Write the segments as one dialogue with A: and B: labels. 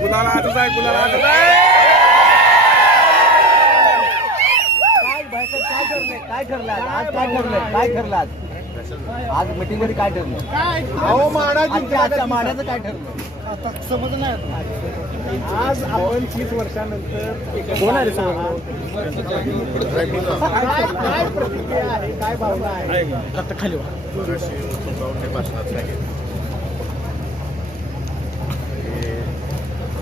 A: कुणाला आजच आहे कुणाला आजच आहे
B: काय ठरलंय? काय ठरलं काय ठरलं काय ठरलं आज मीटिंगमध्ये काय ठरलं?
A: अहो महाराज
B: आजच्या माड्याचं काय ठरलं?
A: आता समज नाही आज आपण तीस वर्षानंतर कोण आहे काय प्रतिक्रिया आहे? काय भावना आहे? खाली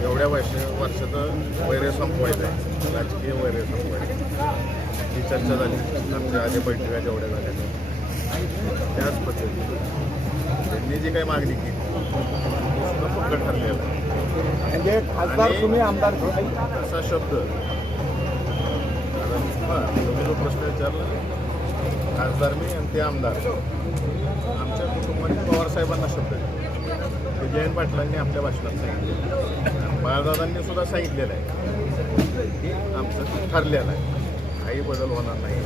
C: एवढ्या वर्ष वर्षाचं वैर संपवायचं आहे. राजकीय वैर संपवायचं ही चर्चा झाली. आमच्या आधी बैठका जेवढ्या झाल्या. त्याच पद्धतीने. त्यांनी जी काही मागणी केली ते सुद्धा पक्क ठरलेलं
A: म्हणजे खासदार तुम्ही आमदार
C: असा शब्द. तुम्ही जो प्रश्न विचारला खासदार मी आणि ते आमदार. आमच्या कुटुंबाने पवार साहेबांना शब्द दिला. ते जयंत पाटलांनी आपल्या भाषणात सांगितलं. बाळदादांनी सुद्धा सांगितलेलं आहे. की आमचं ठरलेलं आहे. काही बदल होणार नाही.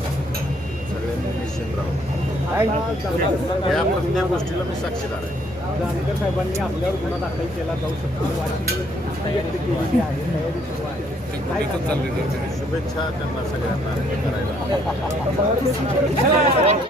C: राहू या प्रत्येक गोष्टीला मी साक्षीदार आहे.
A: जानकर साहेबांनी आपल्यावर गुन्हा दाखल केला जाऊ शकतो?
C: शुभेच्छा त्यांना सगळ्यांना. करायला